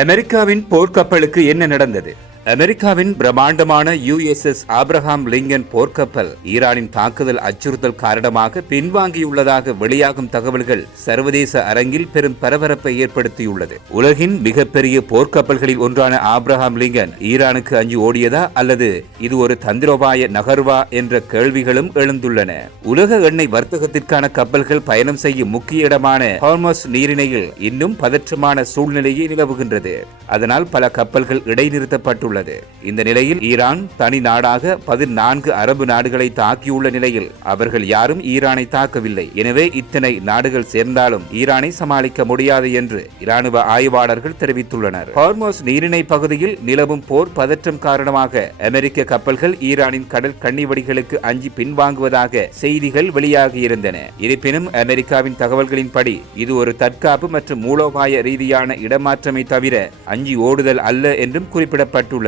அமெரிக்காவின் போர்க்கப்பலுக்கு என்ன நடந்தது? அமெரிக்காவின் பிரம்மாண்டமான USS ஆப்ரஹாம் லிங்கன் போர்க்கப்பல் ஈரானின் தாக்குதல் அச்சுறுத்தல் காரணமாக பின்வாங்கியுள்ளதாக வெளியாகும் தகவல்கள் சர்வதேச அரங்கில் பெரும் பரபரப்பை ஏற்படுத்தியுள்ளது. உலகின் மிகப்பெரிய போர்க்கப்பல்களில் ஒன்றான ஆப்ரஹாம் லிங்கன் ஈரானுக்கு அஞ்சி ஓடியதா அல்லது இது ஒரு தந்திரோபாய நகர்வா என்ற கேள்விகளும் எழுந்துள்ளன. உலக எண்ணெய் வர்த்தகத்திற்கான கப்பல்கள் பயணம் செய்யும் முக்கிய இடமான ஹார்மஸ் நீரிணையில் இன்னும் பதற்றமான சூழ்நிலையே நிலவுகின்றது. அதனால் பல கப்பல்கள் இடைநிறுத்தப்பட்டுள்ளன. இந்த நிலையில் ஈரான் தனி நாடாக 14 அரபு நாடுகளை தாக்கியுள்ள நிலையில் அவர்கள் யாரும் ஈரானை தாக்கவில்லை. எனவே இத்தனை நாடுகள் சேர்ந்தாலும் ஈரானை சமாளிக்க முடியாது என்று இராணுவ ஆய்வாளர்கள் தெரிவித்துள்ளனர். ஹார்மஸ் நீரிணை பகுதியில் நிலவும் போர் பதற்றம் காரணமாக அமெரிக்க கப்பல்கள் ஈரானின் கடல் கண்ணிவெடிகளுக்கு அஞ்சி பின்வாங்குவதாக செய்திகள் வெளியாகியிருந்தன. இருப்பினும் அமெரிக்காவின் தகவல்களின்படி இது ஒரு தற்காப்பு மற்றும் மூலோபாய ரீதியான இடமாற்றமை தவிர அஞ்சி ஓடுதல் அல்ல என்றும் குறிப்பிடப்பட்டுள்ளது.